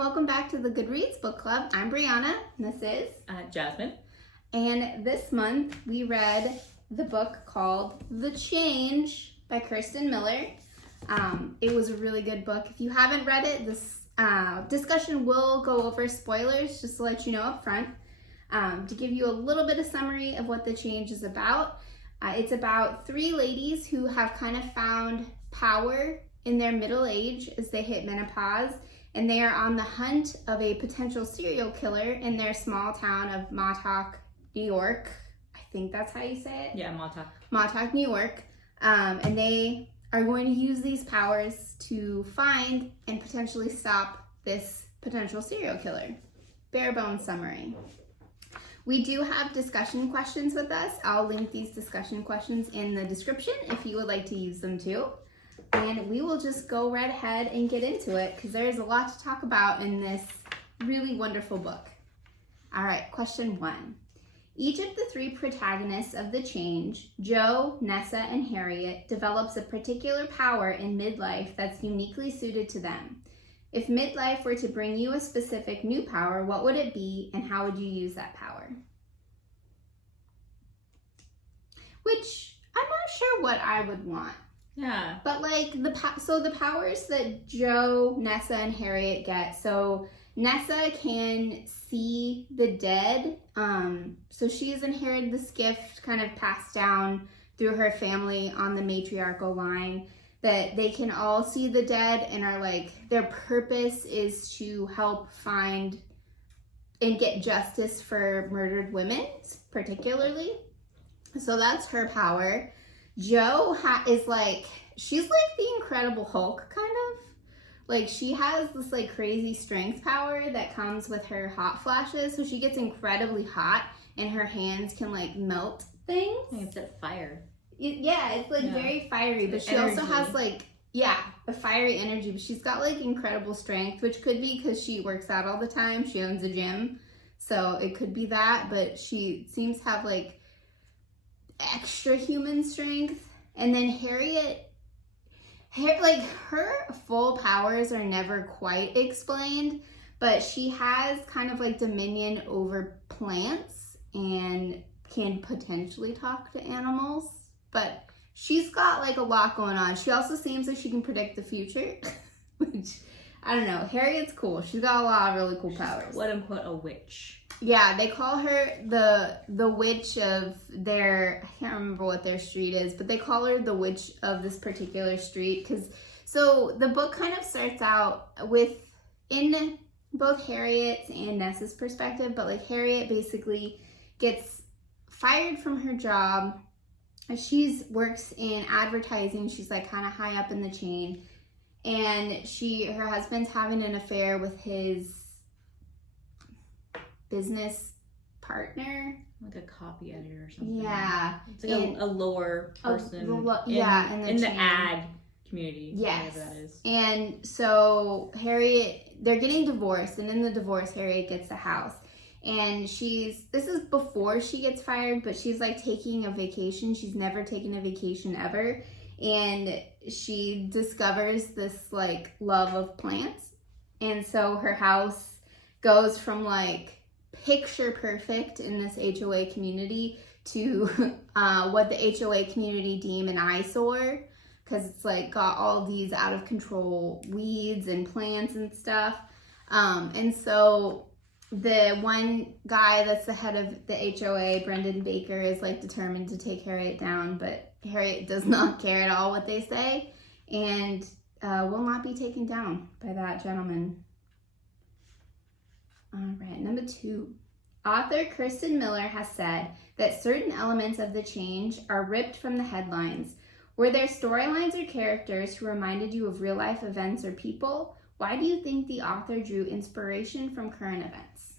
welcome back to the Goodreads Book Club. I'm Brianna, and this is Jasmine. And this month we read the book called The Change by Kirsten Miller. It was a really good book. If you haven't read it, this discussion will go over spoilers, just to let you know up front. To give you a little bit of summary of what The Change is about. It's about three ladies who have kind of found power in their middle age as they hit menopause, and they are on the hunt of a potential serial killer in their small town of Mattauk, New York. I think that's how you say it. Yeah, Mattauk. Mattauk, New York. And they are going to use these powers to find and potentially stop this potential serial killer. Bare bones summary. We do have discussion questions with us. I'll link these discussion questions in the description if you would like to use them too. And we will just go right ahead and get into it because there's a lot to talk about in this really wonderful book. All right, question 1. Each of the three protagonists of The Change, Jo, Nessa, and Harriett, develops a particular power in midlife that's uniquely suited to them. If midlife were to bring you a specific new power, what would it be and how would you use that power? Which I'm not sure what I would want. Yeah. But like the powers that Jo, Nessa, and Harriett get. So Nessa can see the dead. So she's inherited this gift kind of passed down through her family on the matriarchal line, that they can all see the dead and are like, their purpose is to help find and get justice for murdered women, particularly. So that's her power. Jo is like, she's like the Incredible Hulk, kind of. Like, she has this like crazy strength power that comes with her hot flashes. So she gets incredibly hot and her hands can like melt things. I think it's that fire. It's like very fiery, but she also has like, a fiery energy, but she's got like incredible strength, which could be because she works out all the time. She owns a gym. So it could be that, but she seems to have like extra human strength. And then Harriett, like her full powers are never quite explained, but she has kind of like dominion over plants and can potentially talk to animals, but she's got like a lot going on. She also seems like she can predict the future, which I don't know. Harriett's cool. She's got a lot of really cool powers. Quote unquote a witch. Yeah, they call her the witch of their, I can't remember what their street is, but they call her the witch of this particular street. So the book kind of starts out with, in both Harriett's and Nessa's perspective, but like Harriett basically gets fired from her job. She works in advertising. She's like kind of high up in the chain. And her husband's having an affair with his business partner, like a copy editor or something. Yeah, it's like a lower person. In the ad community. Yes, whatever that is. And so Harriett, they're getting divorced, and in the divorce, Harriett gets the house, and this is before she gets fired, but she's like taking a vacation. She's never taken a vacation ever, and she discovers this like love of plants, and so her house goes from like picture perfect in this HOA community to what the HOA community deem an eyesore, because it's like got all these out of control weeds and plants and stuff. And so the one guy that's the head of the HOA, Brendan Baker, is like determined to take Harriett down, but Harriett does not care at all what they say and will not be taken down by that gentleman. All right, number 2. Author Kirsten Miller has said that certain elements of The Change are ripped from the headlines. Were there storylines or characters who reminded you of real-life events or people? Why do you think the author drew inspiration from current events?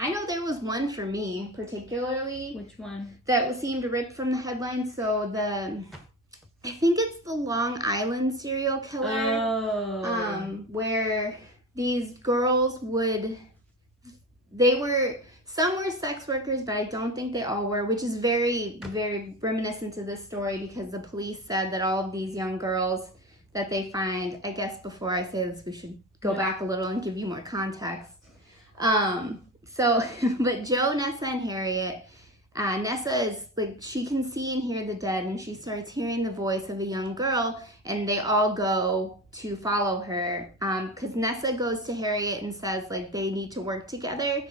I know there was one for me, particularly. Which one? That seemed ripped from the headlines. So I think it's the Long Island serial killer. Oh. Where these girls some were sex workers, but I don't think they all were, which is very, very reminiscent to this story because the police said that all of these young girls that they find, I guess before I say this, we should go back a little and give you more context. But Joe, Nessa, and Harriet, Nessa is like, she can see and hear the dead, and she starts hearing the voice of a young girl, and they all go to follow her, because Nessa goes to Harriet and says like they need to work together,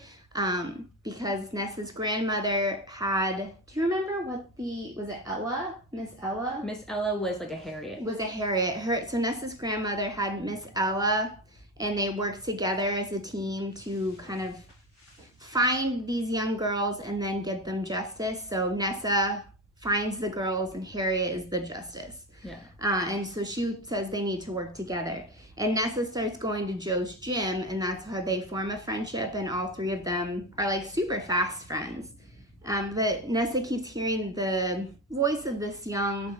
because Nessa's grandmother had, do you remember was it Ella? Miss Ella? Miss Ella was like a Harriet. So Nessa's grandmother had Miss Ella, and they worked together as a team to kind of find these young girls and then get them justice. So Nessa finds the girls and Harriet is the justice. Yeah. And so she says they need to work together. And Nessa starts going to Joe's gym, and that's how they form a friendship, and all three of them are like super fast friends. But Nessa keeps hearing the voice of this young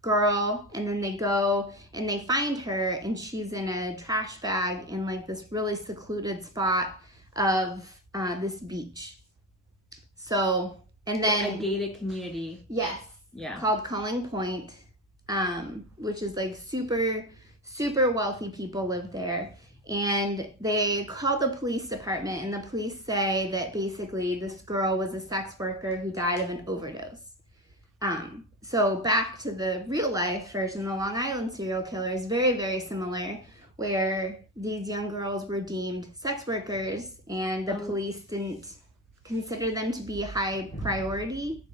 girl, and then they go and they find her, and she's in a trash bag in like this really secluded spot of this beach. So, and then a gated community. Yes. Yeah. Called Culling Point, which is like super wealthy people live there. And they call the police department, and the police say that basically this girl was a sex worker who died of an overdose. So back to the real life version, the Long Island serial killer is very, very similar, where these young girls were deemed sex workers, and the police didn't consider them to be high priority.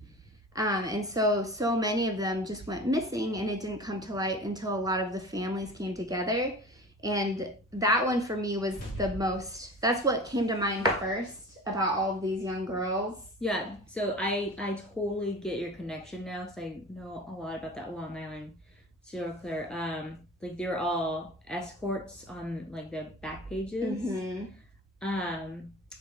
And so many of them just went missing, and it didn't come to light until a lot of the families came together. And that one for me was that's what came to mind first about all of these young girls. Yeah, so I totally get your connection now, because I know a lot about that Long Island serial killer. Like they were all escorts on like the back pages. Mm-hmm.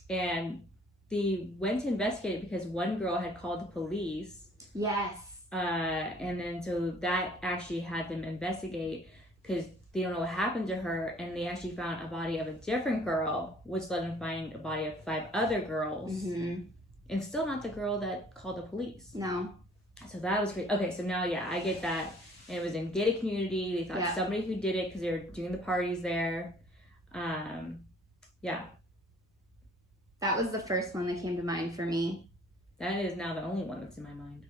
And they went to investigate it because one girl had called the police. Yes. And then so that actually had them investigate, because they don't know what happened to her, and they actually found a body of a different girl, which led them find a body of 5 other girls. Mm-hmm. And still not the girl that called the police. No. So that was great. Okay, so now, yeah, I get that. And it was in gated community. They thought somebody who did it because they were doing the parties there. Yeah. That was the first one that came to mind for me. That is now the only one that's in my mind.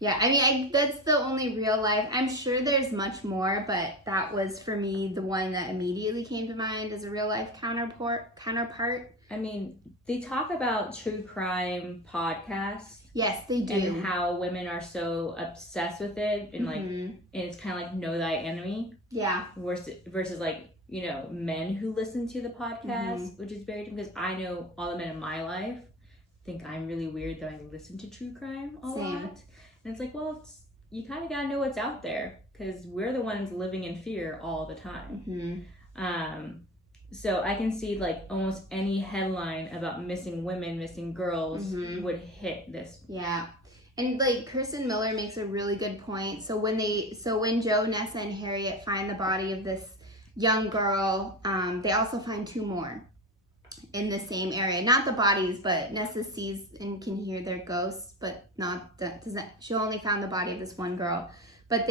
Yeah, I mean, that's the only real life. I'm sure there's much more, but that was, for me, the one that immediately came to mind as a real life counterpart. I mean, they talk about true crime podcasts. Yes, they do. And how women are so obsessed with it, and like, and it's kind of like know thy enemy. Yeah. Versus like, you know, men who listen to the podcast, which is very different, because I know all the men in my life think I'm really weird that I listen to true crime a lot. And it's like, well, you kind of got to know what's out there, because we're the ones living in fear all the time. So I can see like almost any headline about missing women, missing girls would hit this. Yeah. And like Kirsten Miller makes a really good point. So when Joe, Nessa, and Harriet find the body of this young girl, they also find 2 more in the same area. Not the bodies, but Nessa sees and can hear their ghosts, but she only found the body of this one girl. But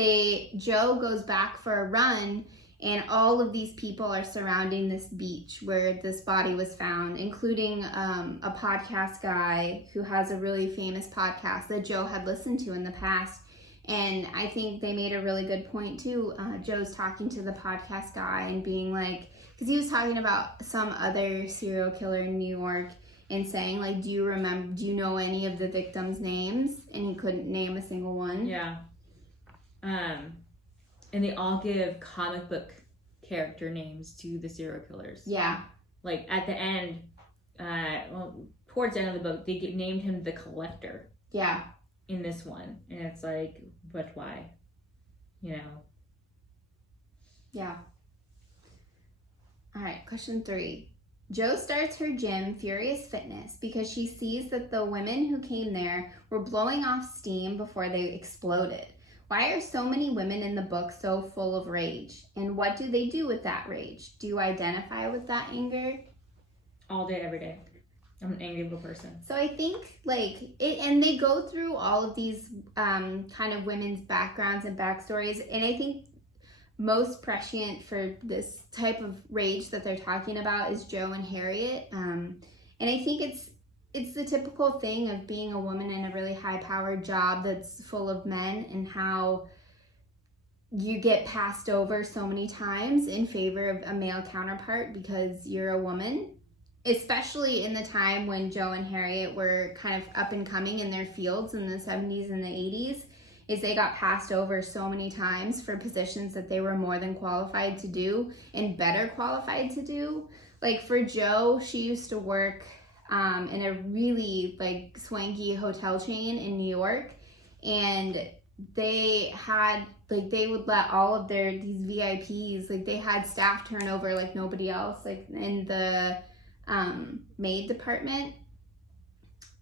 Joe goes back for a run, and all of these people are surrounding this beach where this body was found, including a podcast guy who has a really famous podcast that Joe had listened to in the past. And I think they made a really good point too. Joe's talking to the podcast guy and being like, because he was talking about some other serial killer in New York and saying like, do you know any of the victims' names? And he couldn't name a single one. Yeah. And they all give comic book character names to the serial killers. Yeah. Like at the end, towards the end of the book, they named him the Collector. Yeah. In this one. And it's like, but why? You know? Yeah. All right, question 3. Jo starts her gym, Furious Fitness, because she sees that the women who came there were blowing off steam before they exploded. Why are so many women in the book so full of rage? And what do they do with that rage? Do you identify with that anger? All day, every day. I'm an angry little person. So I think and they go through all of these kind of women's backgrounds and backstories. And I think most prescient for this type of rage that they're talking about is Joe and Harriet. And I think it's the typical thing of being a woman in a really high-powered job that's full of men, and how you get passed over so many times in favor of a male counterpart because you're a woman, especially in the time when Joe and Harriet were kind of up and coming in their fields in the 70s and the 80s, is they got passed over so many times for positions that they were more than qualified to do and better qualified to do. Like for Joe, she used to work in a really like swanky hotel chain in New York, and they had like, they would let all of these VIPs, like they had staff turnover like nobody else, like in the maid department,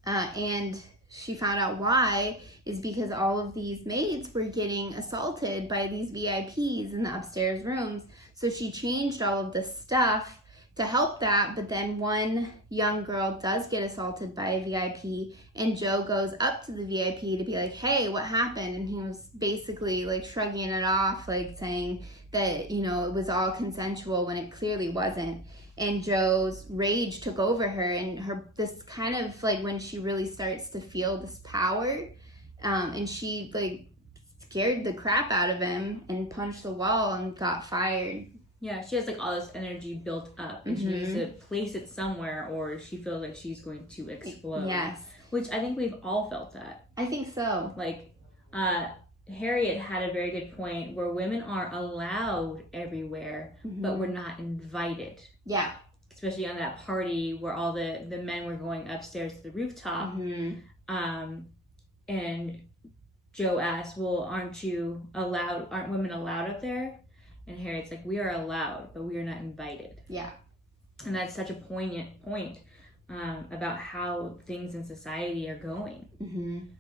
and she found out why is because all of these maids were getting assaulted by these VIPs in the upstairs rooms. So she changed all of the stuff to help that, but then one young girl does get assaulted by a VIP, and Joe goes up to the VIP to be like, hey, what happened? And he was basically like shrugging it off, like saying that, you know, it was all consensual when it clearly wasn't. And Joe's rage took over her, and this kind of like when she really starts to feel this power, and she like scared the crap out of him and punched the wall and got fired. Yeah, she has like all this energy built up, and she needs to place it somewhere, or she feels like she's going to explode. Yes. Which I think we've all felt that. I think so. Like, Harriet had a very good point where women are allowed everywhere, but we're not invited. Yeah. Especially on that party where all the men were going upstairs to the rooftop. And Joe asked, well, aren't women allowed up there? And Harriet's like, we are allowed, but we are not invited. Yeah. And that's such a poignant point about how things in society are going.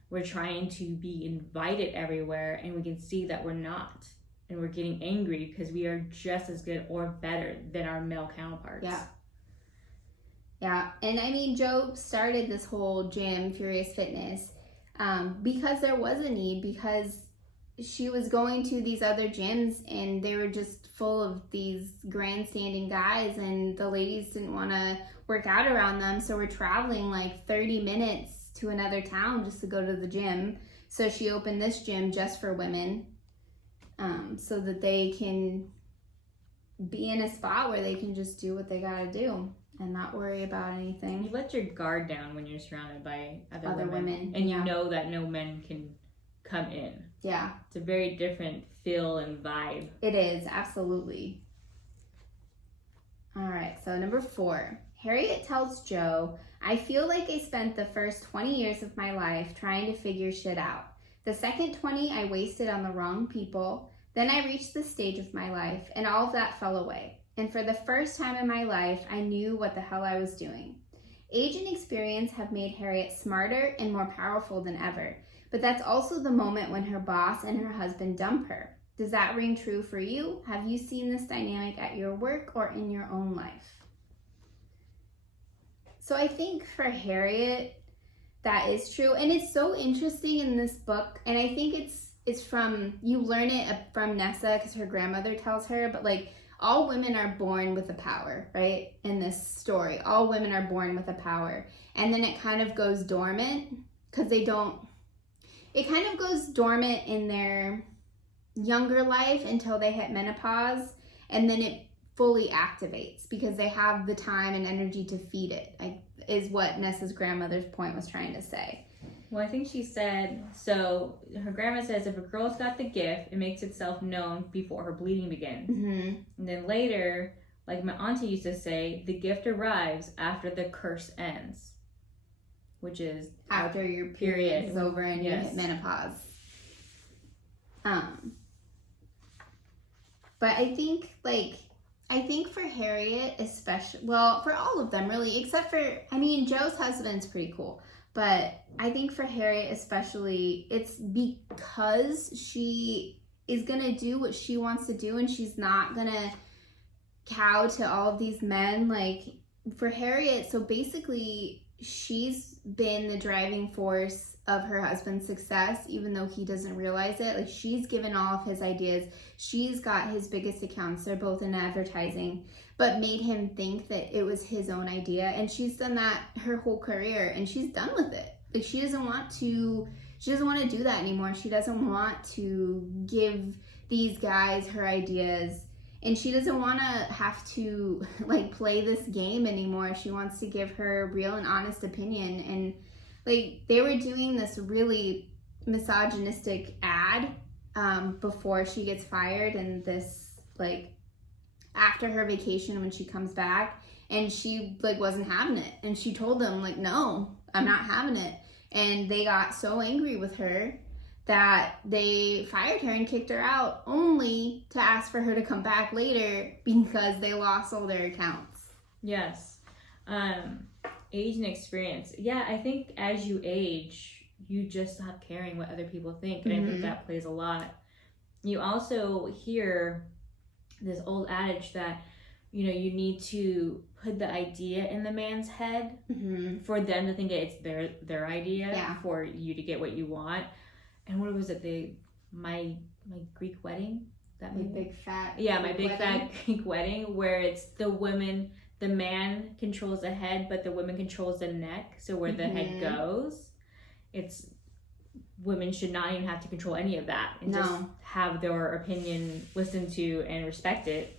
We're trying to be invited everywhere, and we can see that we're not. And we're getting angry because we are just as good or better than our male counterparts. Yeah. Yeah. And I mean, Joe started this whole gym, Furious Fitness, because there was a need, because she was going to these other gyms and they were just full of these grandstanding guys, and the ladies didn't want to work out around them, so we're traveling like 30 minutes to another town just to go to the gym. So she opened this gym just for women, so that they can be in a spot where they can just do what they gotta do and not worry about anything. You let your guard down when you're surrounded by other women. And you know that no men can come in. Yeah. It's a very different feel and vibe. It is, absolutely. All right, so number 4. Harriet tells Joe, I feel like I spent the first 20 years of my life trying to figure shit out. The second 20 I wasted on the wrong people. Then I reached this stage of my life, and all of that fell away. And for the first time in my life, I knew what the hell I was doing. Age and experience have made Harriet smarter and more powerful than ever. But that's also the moment when her boss and her husband dump her. Does that ring true for you? Have you seen this dynamic at your work or in your own life? So I think for Harriet, that is true. And it's so interesting in this book. And I think it's from, you learn it from Nessa because her grandmother tells her, but like all women are born with a power, right? In this story, all women are born with a power. And then it kind of goes dormant because it kind of goes dormant in their younger life until they hit menopause, and then it fully activates because they have the time and energy to feed it, is what Nessa's grandmother's point was trying to say. Well, I think she said, so her grandma says if a girl's got the gift, it makes itself known before her bleeding begins. And then later, like my auntie used to say, the gift arrives after the curse ends. Which is after your period is over and you hit menopause. But I think for Harriet especially, well, for all of them really, except for, I mean, Joe's husband's pretty cool. But I think for Harriet especially, it's because she is going to do what she wants to do and she's not going to cow to all of these men. Like, for Harriet, so basically she's been the driving force of her husband's success, even though he doesn't realize it. Like, she's given all of his ideas. She's got his biggest accounts. They're both in advertising, but made him think that it was his own idea. And she's done that her whole career, and she's done with it. Like, she doesn't want to do that anymore. She doesn't want to give these guys her ideas, and she doesn't want to have to like play this game anymore. She wants to give her real and honest opinion. And like, they were doing this really misogynistic ad before she gets fired, and this like after her vacation when she comes back, and she like wasn't having it, and she told them like, no, I'm not having it. And they got so angry with her that they fired her and kicked her out, only to ask for her to come back later because they lost all their accounts. Yes. Age and experience. Yeah, I think as you age, you just stop caring what other people think. And I think that plays a lot. You also hear this old adage that, you know, you need to put the idea in the man's head for them to think it's their idea for you to get what you want. And what was it? My Greek wedding? That my big fat Greek wedding, where it's the man controls the head, but the woman controls the neck. So where the head goes, it's women should not even have to control any of that, and just have their opinion listened to and respect it.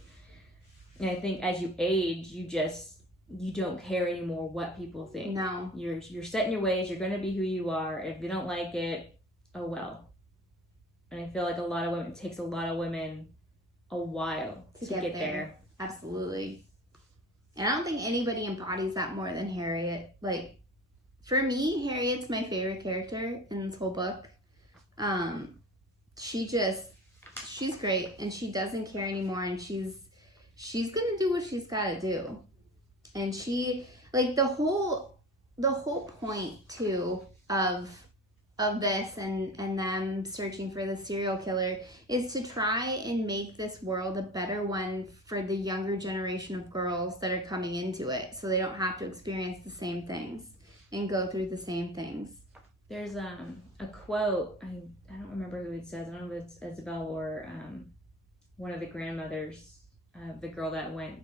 And I think as you age, you don't care anymore what people think. No, you're set in your ways. You're going to be who you are. If they don't like it, oh well. And I feel like it takes a lot of women a while to get there. Absolutely. And I don't think anybody embodies that more than Harriett. Like, for me, Harriett's my favorite character in this whole book. She's great, and she doesn't care anymore, and she's gonna do what she's gotta do. And she, like, the whole point too of this and them searching for the serial killer is to try and make this world a better one for the younger generation of girls that are coming into it, so they don't have to experience the same things and go through the same things. There's a quote, I don't remember who it says. I don't know if it's Isabel or one of the grandmothers of the girl that went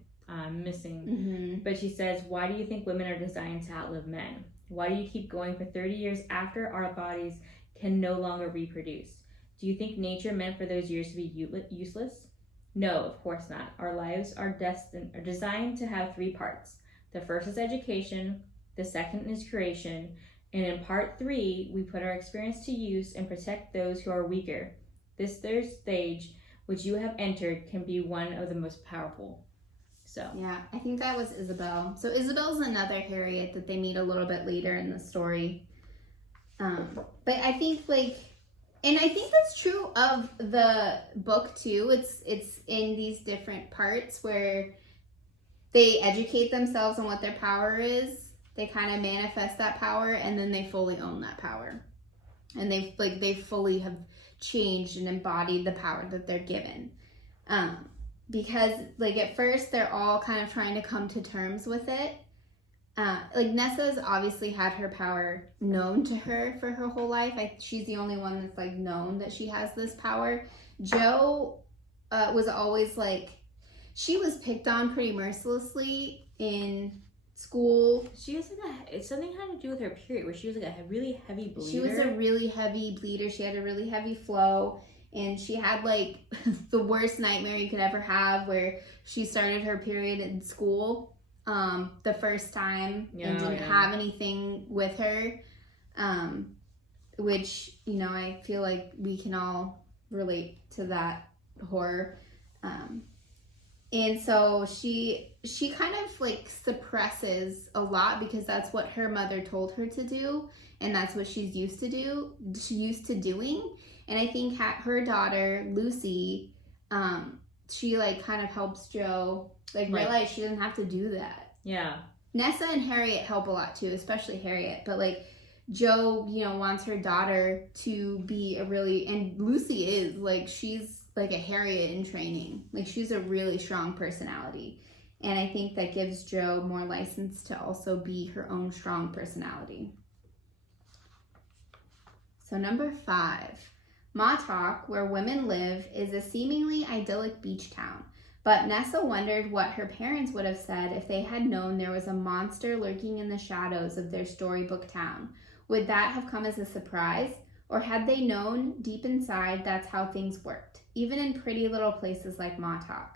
missing. But she says, "Why do you think women are designed to outlive men? Why do you keep going for 30 years after our bodies can no longer reproduce? Do you think nature meant for those years to be useless? No, of course not. Our lives are designed to have 3 parts. The first is education, the second is creation, and in part 3, we put our experience to use and protect those who are weaker. This third stage, which you have entered, can be one of the most powerful." So yeah, I think that was Isabel. So Isabel's another Harriett that they meet a little bit later in the story. But I think and I think that's true of the book too. It's in these different parts where they educate themselves on what their power is. They kind of manifest that power, and then they fully own that power. And they fully have changed and embodied the power that they're given. Because like at first they're all kind of trying to come to terms with it. Like Nessa's obviously had her power known to her for her whole life. She's the only one that's like known that she has this power. Jo was always like, she was picked on pretty mercilessly in school. She was something had to do with her period, where she was like a really heavy bleeder. She was a really heavy bleeder. She had a really heavy flow. And she had like the worst nightmare you could ever have, where she started her period in school the first time and didn't have anything with her, which, you know, I feel like we can all relate to that horror. And so she kind of like suppresses a lot because that's what her mother told her to do, and that's what she's used to doing. And I think her daughter, Lucy, she like kind of helps Jo realize she doesn't have to do that. Yeah. Nessa and Harriett help a lot too, especially Harriett. But like Jo, you know, wants her daughter to be and Lucy is like, she's like a Harriett in training. Like, she's a really strong personality. And I think that gives Jo more license to also be her own strong personality. So number 5, Mattauk, where women live, is a seemingly idyllic beach town. But Nessa wondered what her parents would have said if they had known there was a monster lurking in the shadows of their storybook town. Would that have come as a surprise? Or had they known deep inside that's how things worked, even in pretty little places like Mattauk?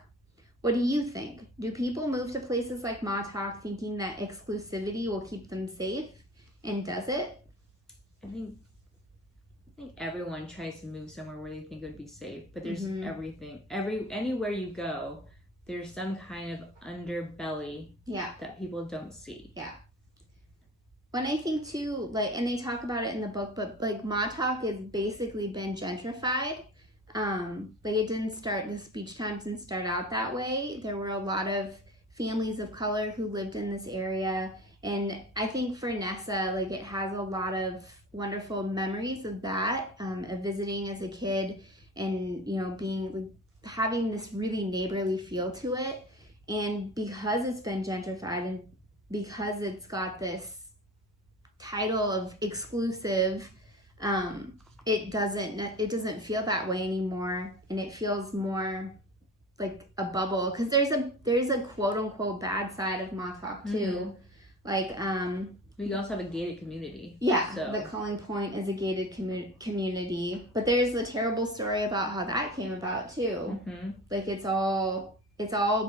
What do you think? Do people move to places like Mattauk thinking that exclusivity will keep them safe? And does it? I think everyone tries to move somewhere where they think it would be safe, but there's everything. Anywhere you go, there's some kind of underbelly that people don't see. Yeah. When I think too, like, and they talk about it in the book, but like Mattauk has basically been gentrified. Like it didn't start, the speech times didn't start out that way. There were a lot of families of color who lived in this area. And I think for Nessa, like it has a lot of wonderful memories of that, of visiting as a kid and, you know, being like, having this really neighborly feel to it. And because it's been gentrified and because it's got this title of exclusive, it doesn't feel that way anymore, and it feels more like a bubble because there's a quote unquote bad side of Mattauk too. Like we also have a gated community. Yeah, so. The Culling Point is a gated community, but there's the terrible story about how that came about too. Like it's all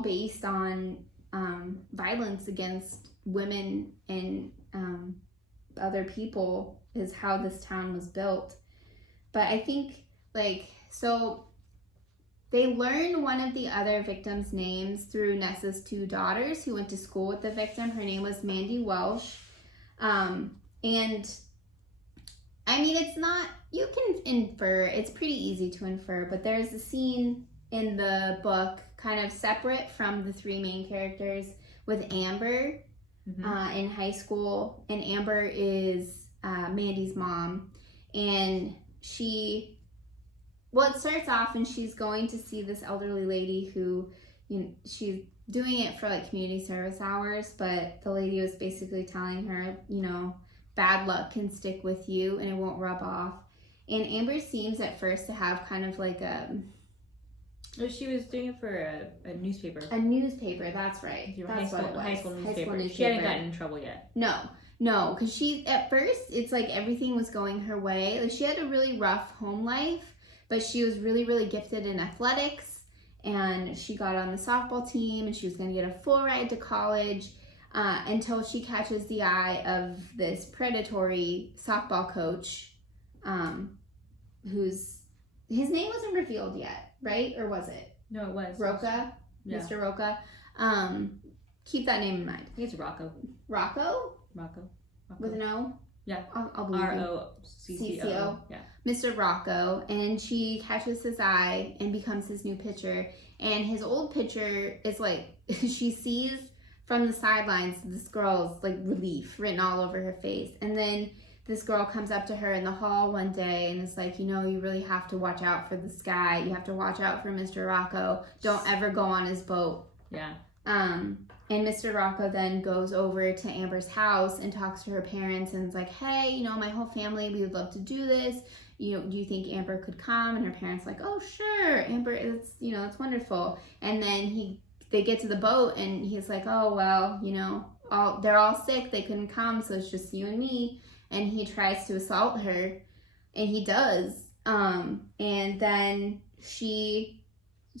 based on violence against women and other people is how this town was built. But I think, like, so they learn one of the other victims' names through Nessa's 2 daughters who went to school with the victim. Her name was Mandy Welsh. And I mean, it's not, you can infer, it's pretty easy to infer, but there's a scene in the book kind of separate from the 3 main characters with Amber in high school. And Amber is Mandy's mom. And it starts off and she's going to see this elderly lady who, you know, she's doing it for like community service hours, but the lady was basically telling her, you know, bad luck can stick with you and it won't rub off. And Amber seems at first to have kind of like she was doing it for a newspaper. A newspaper, that's right. That's what it was. High school newspaper. She hadn't gotten in trouble yet. No, because at first, it's like everything was going her way. Like she had a really rough home life, but she was really, really gifted in athletics, and she got on the softball team, and she was going to get a full ride to college until she catches the eye of this predatory softball coach, his name wasn't revealed yet, right? Or was it? No, it was. Roca? Yeah. Mr. Roca. Keep that name in mind. I think it's Rocco. Rocco? Rocco. With an O? Yeah. I'll believe ROCCO. Yeah. Mr. Rocco. And she catches his eye and becomes his new pitcher. And his old pitcher is like, she sees from the sidelines this girl's like relief written all over her face. And then this girl comes up to her in the hall one day and is like, you know, you really have to watch out for this guy. You have to watch out for Mr. Rocco. Don't ever go on his boat. Yeah. And Mr. Rocco then goes over to Amber's house and talks to her parents and is like, hey, you know, my whole family, we would love to do this. You know, do you think Amber could come? And her parents like, oh, sure, Amber, it's wonderful. And then they get to the boat and he's like, oh, well, you know, they're all sick. They couldn't come. So it's just you and me. And he tries to assault her and he does. And then she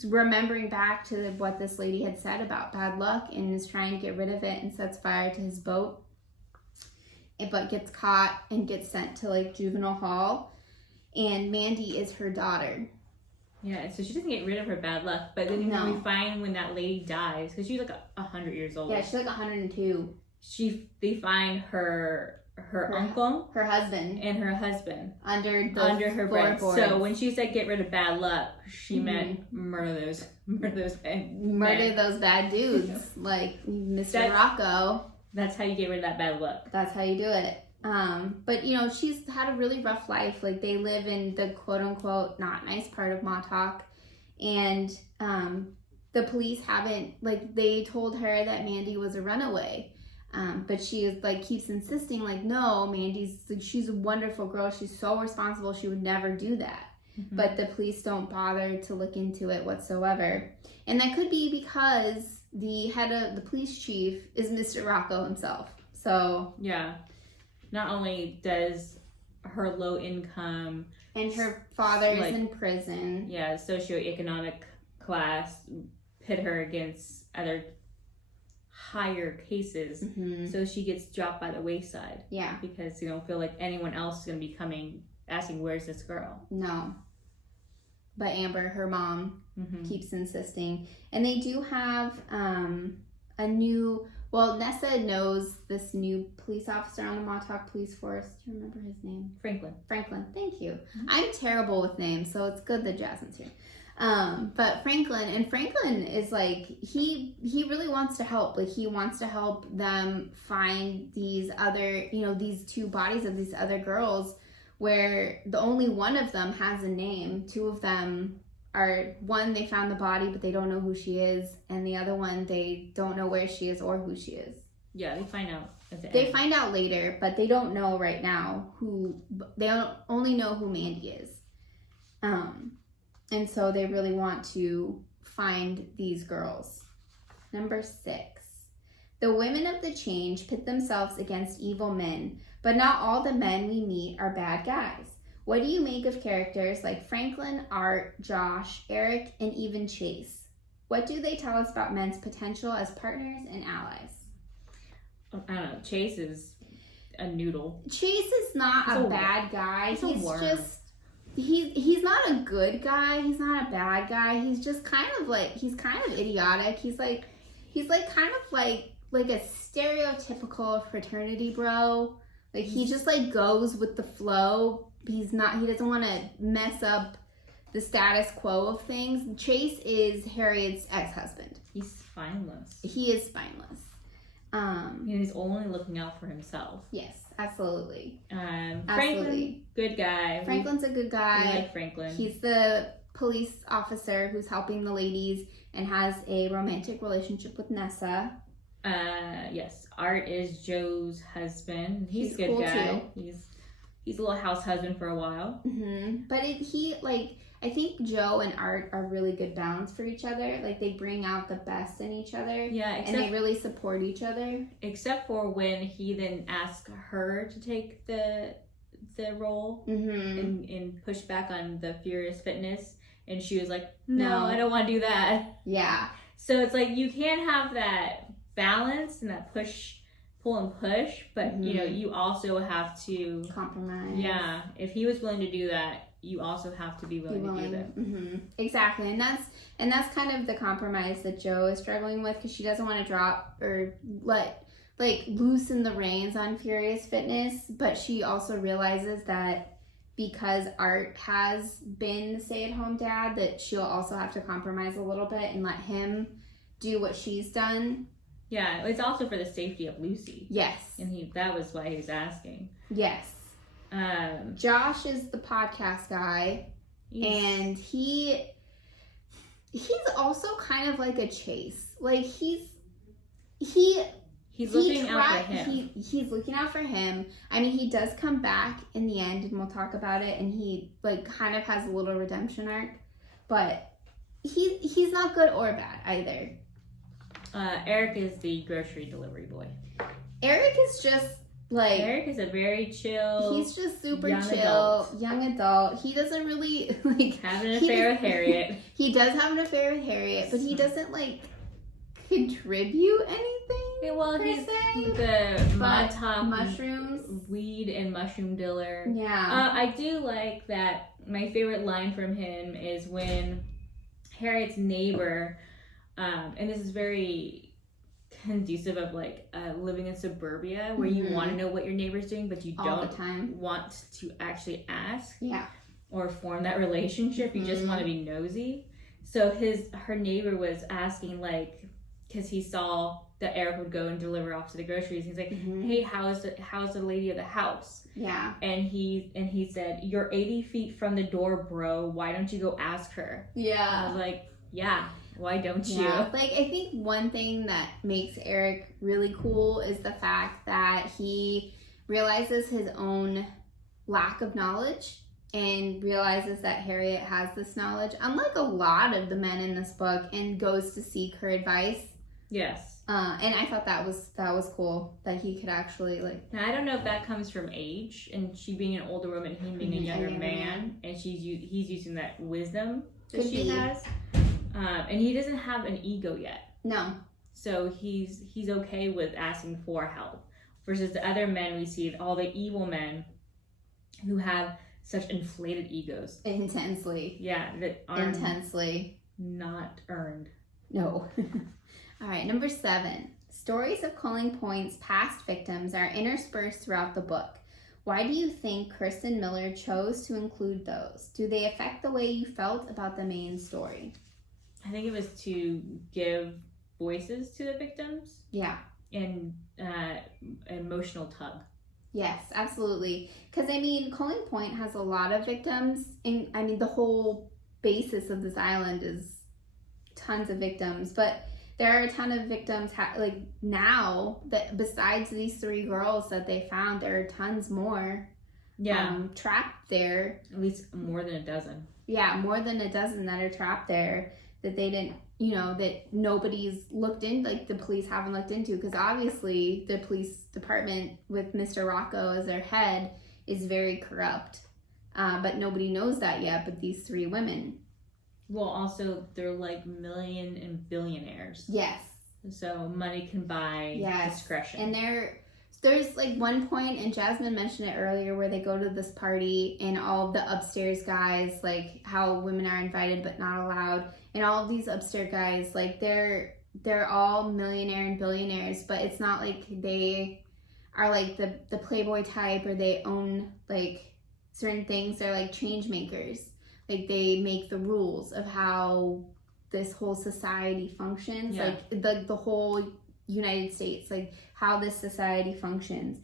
remembering back to what this lady had said about bad luck and is trying to get rid of it and sets fire to his boat, but gets caught and gets sent to like juvenile hall. And Mandy is her daughter. Yeah, so she doesn't get rid of her bad luck, but then we find when that lady dies, because she's like 100 years old. Yeah, she's like 102. They find her uncle, her husband, and her husband under her bed. So when she said get rid of bad luck, she meant murder those bad dudes like Mr. Rocco. That's how you get rid of that bad luck. That's how you do it. But you know, she's had a really rough life. Like they live in the quote unquote not nice part of Mattauk, and the police haven't, like, they told her that Mandy was a runaway. But she like keeps insisting like, no, Mandy's like, she's a wonderful girl. She's so responsible. She would never do that. Mm-hmm. But the police don't bother to look into it whatsoever. And that could be because the head of the police chief is Mr. Rocco himself. So yeah, not only does her low income and her father is in prison. Yeah, socioeconomic class pit her against other higher cases, so she gets dropped by the wayside. Yeah, because they don't feel like anyone else is going to be coming asking, where's this girl? No. But Amber, her mom, keeps insisting. And they do have a new... Well, Nessa knows this new police officer on the Mattauk police force. Do you remember his name? Franklin. Thank you. I'm terrible with names, so it's good that Jasmine's here. But Franklin is like, he really wants to help. Like, he wants to help them find these other, these two bodies of these other girls, where the only one of them has a name. Two of them are, one, they found the body, but they don't know who she is. And the other one, they don't know where she is or who she is. Yeah, they find out at the end. They find out later, but they don't know right now they only know who Mandy is. And so they really want to find these girls. Number 6. The women of the change pit themselves against evil men, but not all the men we meet are bad guys. What do you make of characters like Franklin, Art, Josh, Eric, and even Chase? What do they tell us about men's potential as partners and allies? I don't know. Chase is a noodle. Chase is not a bad guy. He's just... He's not a good guy. He's not a bad guy. He's just kind of idiotic. He's kind of like a stereotypical fraternity bro. Like, he just like goes with the flow. He doesn't want to mess up the status quo of things. Chase is Harriet's ex-husband. He's spineless. He is spineless. He's only looking out for himself. Yes, absolutely. Franklin, good guy. Franklin's a good guy. We like Franklin. He's the police officer who's helping the ladies and has a romantic relationship with Nessa. Yes. Art is Joe's husband. He's a good cool guy. Too. He's a little house husband for a while. But I think Joe and Art are really good balance for each other. Like, they bring out the best in each other. Yeah, and they really support each other. Except for when he then asked her to take the role and push back on the Furious Fitness, and she was like, "No, I don't want to do that." Yeah. So it's like, you can't have that balance and that pull and push, but you also have to compromise. Yeah, if he was willing to do that, you also have to be willing to do that. Exactly, and that's kind of the compromise that Joe is struggling with, because she doesn't want to drop or loosen the reins on Furious Fitness, but she also realizes that because Art has been the stay-at-home dad, that she'll also have to compromise a little bit and let him do what she's done. Yeah, it's also for the safety of Lucy. Yes. And that was why he was asking. Yes. Josh is the podcast guy, and he's also kind of like a Chase. Like, he's looking out for him. He's looking out for him. I mean, he does come back in the end, and we'll talk about it, and he kind of has a little redemption arc, but he's not good or bad either. Eric is the grocery delivery boy. Eric is just Eric is a very chill. He's just super chill, young adult. He doesn't really have an affair with Harriet. He does have an affair with Harriet, but he doesn't contribute anything. Well, he's the Mattauk mushrooms, weed and mushroom dealer. Yeah. I do like that. My favorite line from him is when Harriet's neighbor, and this is very conducive of living in suburbia, where you want to know what your neighbor's doing, but you don't want to actually ask or form that relationship. You just want to be nosy. So her neighbor was asking, because he saw that Eric would go and deliver off to the groceries. He's like, "Hey, how's the lady of the house?" Yeah. And he said, "You're 80 feet from the door, bro. Why don't you go ask her?" Yeah. I was like, Yeah. Why don't you? Yeah. Like, I think one thing that makes Eric really cool is the fact that he realizes his own lack of knowledge and realizes that Harriet has this knowledge, unlike a lot of the men in this book, and goes to seek her advice. Yes. And I thought that was cool that he could actually like. Now I don't know if that comes from age and she being an older woman, him being a younger man, and he's using that wisdom that she has, and he doesn't have an ego yet. No. So he's okay with asking for help, versus the other men we see, all the evil men who have such inflated egos. Intensely. Yeah, that are intensely not earned. No. All right, number 7. Stories of Culling Point's past victims are interspersed throughout the book. Why do you think Kirsten Miller chose to include those? Do they affect the way you felt about the main story? I think it was to give voices to the victims. Yeah. And emotional tug. Yes, absolutely. Because, I mean, Culling Point has a lot of victims. And, I mean, the whole basis of this island is tons of victims. But there are a ton of victims, like, now, that besides these 3 girls that they found, there are tons more trapped there. At least more than a dozen. Yeah, more than a dozen that are trapped there that they didn't, that nobody's looked in, like the police haven't looked into, because obviously the police department with Mr. Rocco as their head is very corrupt. But nobody knows that yet, but these 3 women. Well, also, they're like million and billionaires. Yes. So money can buy discretion. And there's like one point, and Jasmine mentioned it earlier, where they go to this party and all the upstairs guys, like how women are invited but not allowed, and all of these upstairs guys, like they're all millionaire and billionaires, but it's not like they are like the playboy type or they own like certain things. They're like change makers. Like they make the rules of how this whole society functions, like the whole United States, like how this society functions.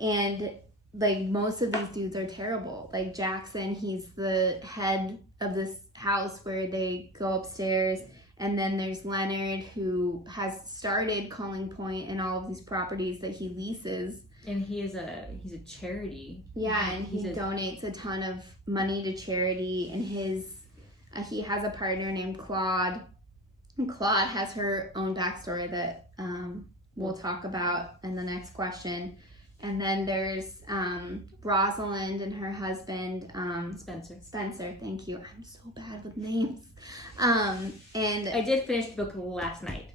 And like most of these dudes are terrible. Like Jackson, he's the head of this house where they go upstairs, and then there's Leonard, who has started Culling Point and all of these properties that he leases. And he's a charity. Yeah, and he donates a ton of money to charity, and he has a partner named Claude. And Claude has her own backstory that we'll talk about in the next question. And then there's Rosalind and her husband Spencer, thank you. I'm so bad with names. And I did finish the book last night.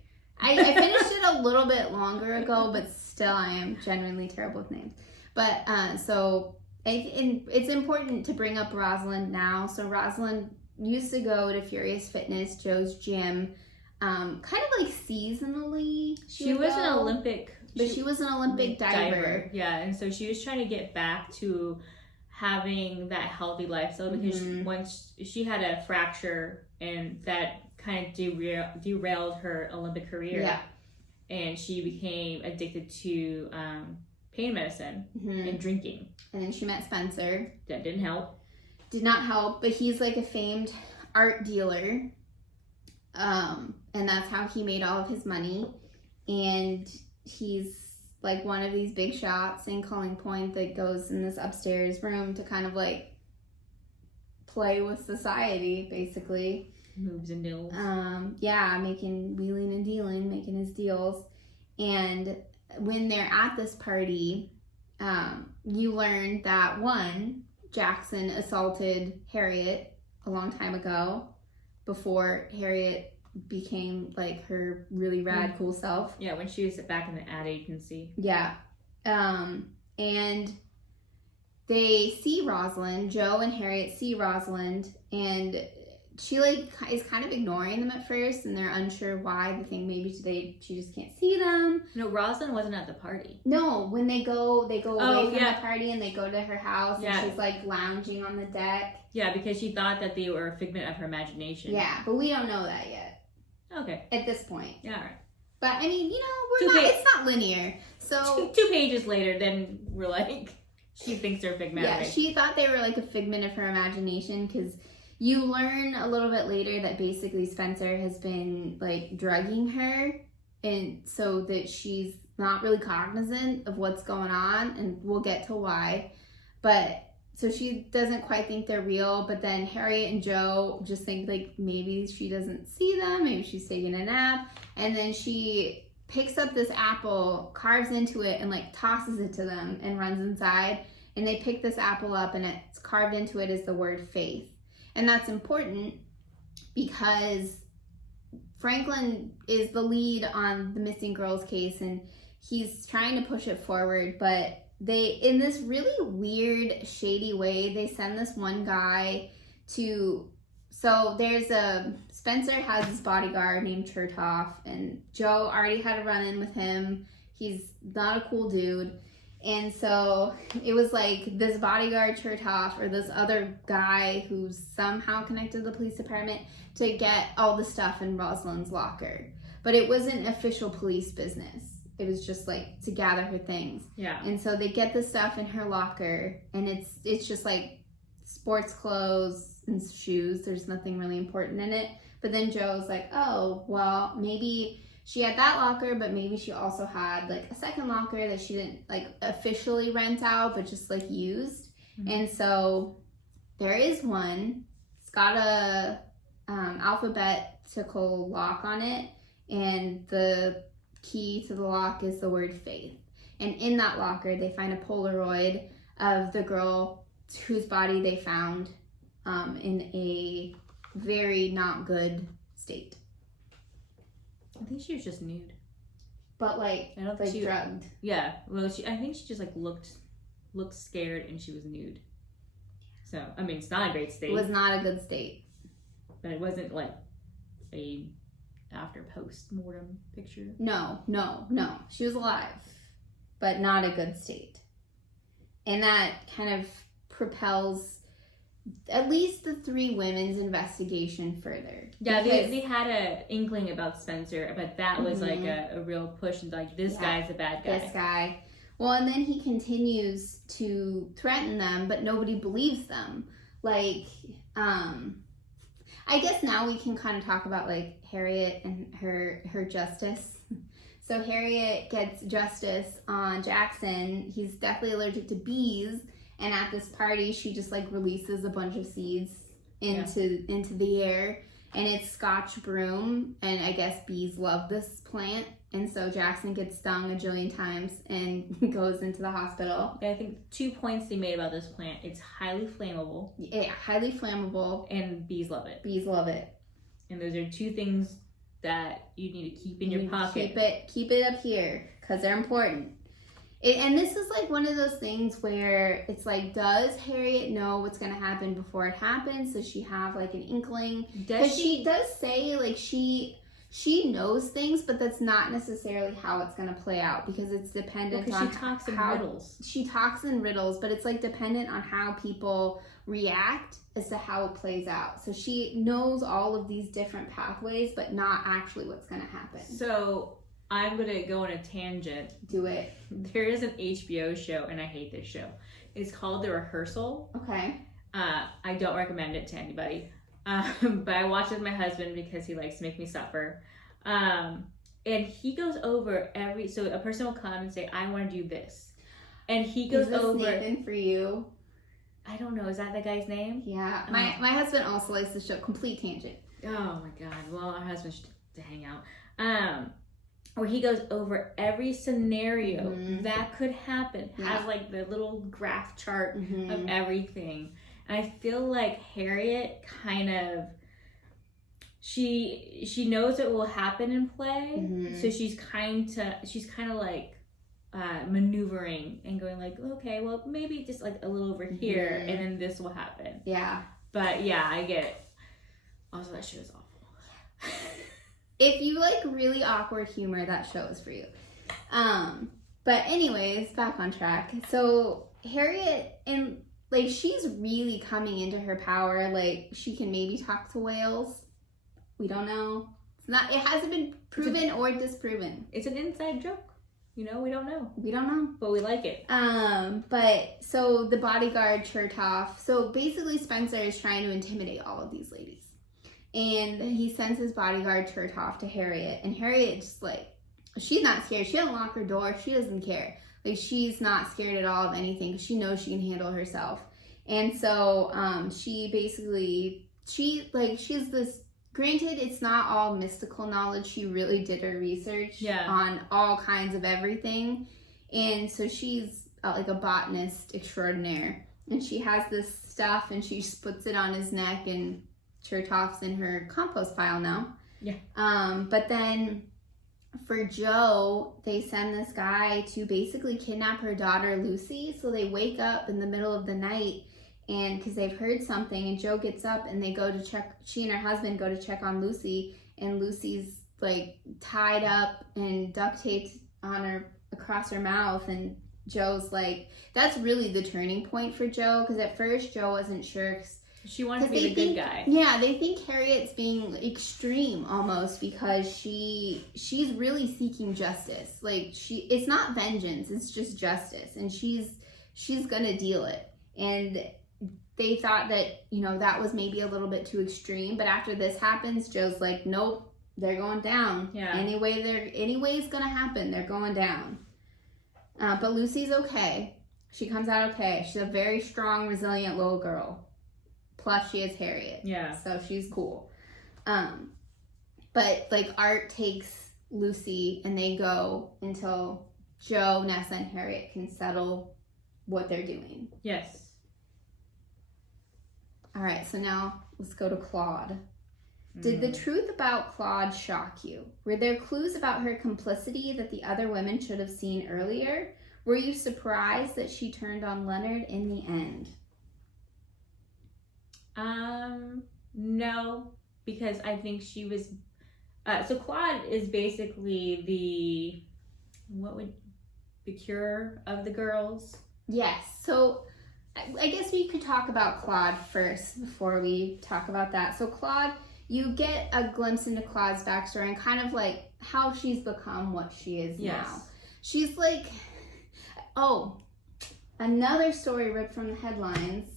I finished it a little bit longer ago, but still I am genuinely terrible with names. But so it's important to bring up Rosalind now. So Rosalind used to go to Furious Fitness, Joe's gym, kind of like seasonally. She was an Olympic diver. Yeah, and so she was trying to get back to having that healthy lifestyle, because once she had a fracture, and that kind of derailed her Olympic career. Yeah. And she became addicted to pain medicine and drinking. And then she met Spencer. That didn't help. Did not help, but he's like a famed art dealer. And that's how he made all of his money. And he's like one of these big shots in Culling Point that goes in this upstairs room to kind of like play with society, basically. Moves and deals. Making wheeling and dealing, making his deals. And when they're at this party, you learn that Jackson assaulted Harriet a long time ago, before Harriet became like her really rad cool self. Yeah, when she was back in the ad agency. Yeah. And they see Rosalind. Joe and Harriet see Rosalind, and she like is kind of ignoring them at first, and they're unsure why. They think maybe she just can't see them. No, Rosalind wasn't at the party. No, when they go away from the party and they go to her house, and she's like lounging on the deck. Yeah, because she thought that they were a figment of her imagination. Yeah, but we don't know that yet. Okay. At this point. Yeah, all right. But I mean, it's not linear. So two pages later, then we're like, she thinks they're a figment. Yeah, she thought they were like a figment of her imagination, because You learn a little bit later that basically Spencer has been like drugging her, and so that she's not really cognizant of what's going on, and we'll get to why. But so she doesn't quite think they're real, but then Harriet and Joe just think like maybe she doesn't see them, maybe she's taking a nap, and then she picks up this apple, carves into it, and like tosses it to them and runs inside. And they pick this apple up, and it's carved into it is the word faith. And that's important because Franklin is the lead on the missing girls case, and he's trying to push it forward, but they, in this really weird, shady way, they send this one guy to, so Spencer has this bodyguard named Chertoff, and Joe already had a run-in with him. He's not a cool dude. And so it was like this bodyguard Chertoff or this other guy who's somehow connected to the police department to get all the stuff in Rosalind's locker. But it wasn't official police business. It was just like to gather her things. Yeah. And so they get the stuff in her locker, and it's just like sports clothes and shoes. There's nothing really important in it. But then Joe's like, oh, well, maybe she had that locker, but maybe she also had like a second locker that she didn't like officially rent out, but just like used. Mm-hmm. And so there is one. It's got a alphabetical lock on it, and the key to the lock is the word faith. And in that locker, they find a Polaroid of the girl whose body they found in a very not good state. I think she was just nude. But like, I don't think she drugged. Yeah. Well, I think she just like looked scared, and she was nude. So I mean, it's not a great state. It was not a good state. But it wasn't like a after post-mortem picture. No. She was alive, but not a good state. And that kind of propels at least the three women's investigation further. Yeah, they had an inkling about Spencer, but that was like a real push, and like, this guy's a bad guy. This guy. Well, and then he continues to threaten them, but nobody believes them. Like, I guess now we can kind of talk about like Harriet and her justice. So Harriet gets justice on Jackson. He's deathly allergic to bees, and at this party she just like releases a bunch of seeds into the air, and it's Scotch broom, and I guess bees love this plant, and so Jackson gets stung a jillion times and goes into the hospital. I think 2 points they made about this plant: it's highly flammable. Yeah, highly flammable, and bees love it. Bees love it. And those are two things that you need to keep in your pocket. Keep it up here, because they're important. And this is like one of those things where it's like, does Harriet know what's going to happen before it happens? Does she have like an inkling? Because she does say like she knows things, but that's not necessarily how it's going to play out, because it's dependent on she talks in riddles. She talks in riddles, but it's like dependent on how people react as to how it plays out. So she knows all of these different pathways, but not actually what's going to happen. So I'm going to go on a tangent. Do it. There is an HBO show, and I hate this show. It's called The Rehearsal. Okay. I don't recommend it to anybody. But I watch it with my husband because he likes to make me suffer. And he goes over so a person will come and say, I want to do this. And he goes over. Nathan for you. I don't know. Is that the guy's name? Yeah. My husband also likes the show. Complete tangent. Oh my God. Well, our husband should hang out. Where he goes over every scenario that could happen. Has like the little graph chart of everything. And I feel like Harriet kind of, she knows it will happen in play. So she's kind of like maneuvering and going like, okay, well, maybe just like a little over here, and then this will happen. Yeah. But yeah, I get it. Also, that show is awful. If you like really awkward humor, that show is for you. But anyways, back on track. So Harriet, and like, she's really coming into her power. Like, she can maybe talk to whales. We don't know. It hasn't been proven or disproven. It's an inside joke. we don't know. We don't know. But we like it. But so the bodyguard Chertoff, so basically Spencer is trying to intimidate all of these ladies. And he sends his bodyguard Chertoff to Harriet. And Harriet just like, she's not scared. She doesn't lock her door. She doesn't care. Like, she's not scared at all of anything. She knows she can handle herself. And so she basically, she's this, granted, it's not all mystical knowledge. She really did her research on all kinds of everything. And so she's like a botanist extraordinaire. And she has this stuff and she just puts it on his neck, and Chertoff's in her compost pile now. Yeah. But then for Jo, they send this guy to basically kidnap her daughter Lucy. So they wake up in the middle of the night, and because they've heard something, and Jo gets up and they go to check, she and her husband go to check on Lucy, and Lucy's like tied up and duct taped on her across her mouth. And Jo's like, that's really the turning point for Jo, because at first Jo wasn't sure, she wanted to be the good guy. Yeah, they think Harriet's being extreme almost, because she's really seeking justice. Like, it's not vengeance, it's just justice, and she's gonna deal it. And they thought that, that was maybe a little bit too extreme, but after this happens, Jo's like, nope, they're going down. Yeah. Anyway's gonna happen, they're going down. But Lucy's okay. She comes out okay. She's a very strong, resilient little girl. Plus she is Harriet. Yeah. So she's cool. But like Art takes Lucy and they go until Jo, Nessa, and Harriet can settle what they're doing. Yes. All right, so now let's go to Claude. Did the truth about Claude shock you? Were there clues about her complicity that the other women should have seen earlier? Were you surprised that she turned on Leonard in the end? No, because I think she was, so Claude is basically the cure of the girls. Yes, so I guess we could talk about Claude first before we talk about that. So Claude, you get a glimpse into Claude's backstory and kind of like how she's become what she is now. She's like, another story ripped from the headlines.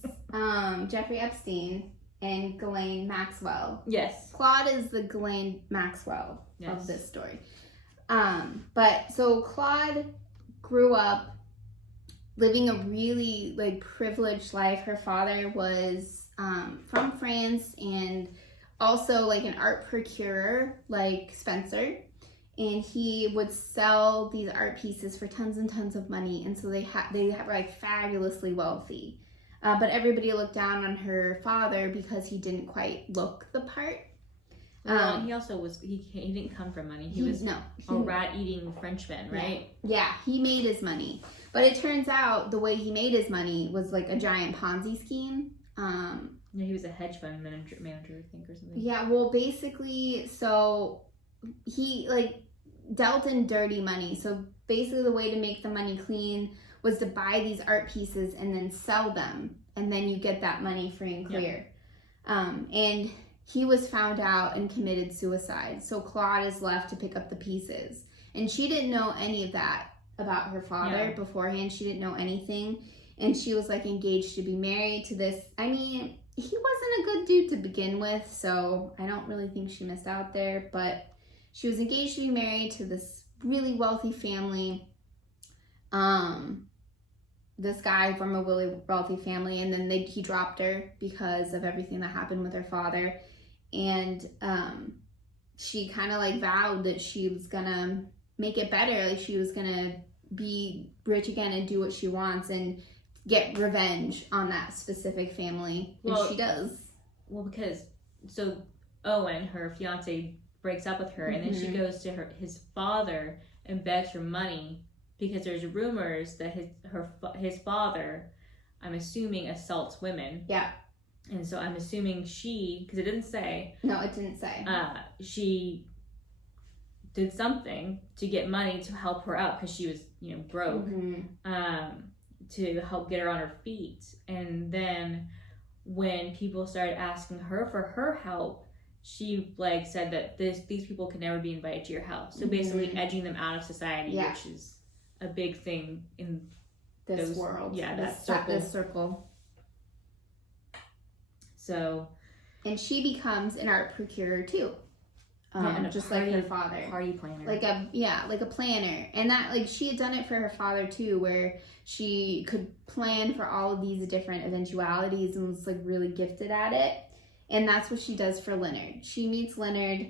Jeffrey Epstein and Ghislaine Maxwell. Yes. Claude is the Ghislaine Maxwell of this story. But so Claude grew up living a really like privileged life. Her father was from France and also like an art procurer like Spencer. And he would sell these art pieces for tons and tons of money. And so they were like fabulously wealthy. But everybody looked down on her father because he didn't quite look the part. Well, he also was, he didn't come from money. He was a rat-eating Frenchman, right? Yeah, he made his money. But it turns out the way he made his money was like a giant Ponzi scheme. Yeah, he was a hedge fund manager, I think, or something. Yeah, well, basically, so he like dealt in dirty money. So basically the way to make the money clean was to buy these art pieces and then sell them, and then you get that money free and clear. And he was found out and committed suicide. So Claude is left to pick up the pieces. And she didn't know any of that about her father beforehand. She didn't know anything. And she was like engaged to be married to this. I mean, he wasn't a good dude to begin with, so I don't really think she missed out there. But she was engaged to be married to this really wealthy family. This guy from a really wealthy family, and then he dropped her because of everything that happened with her father. And she kind of like vowed that she was gonna make it better, like she was gonna be rich again and do what she wants and get revenge on that specific family. And she does. Well, because so Owen, her fiance, breaks up with her, and then she goes to his father and begs for money, because there's rumors that his father, I'm assuming, assaults women. Yeah. And so I'm assuming because it didn't say. No, it didn't say. She did something to get money to help her out because she was, broke. To help get her on her feet. And then when people started asking her for her help, she said that these people can never be invited to your house. So basically edging them out of society, which is a big thing in this world. Yeah, this circle. So, and she becomes an art procurer too. And just like her father. Party planner. Like a planner. And that, like, she had done it for her father too, where she could plan for all of these different eventualities and was like really gifted at it. And that's what she does for Leonard. She meets Leonard,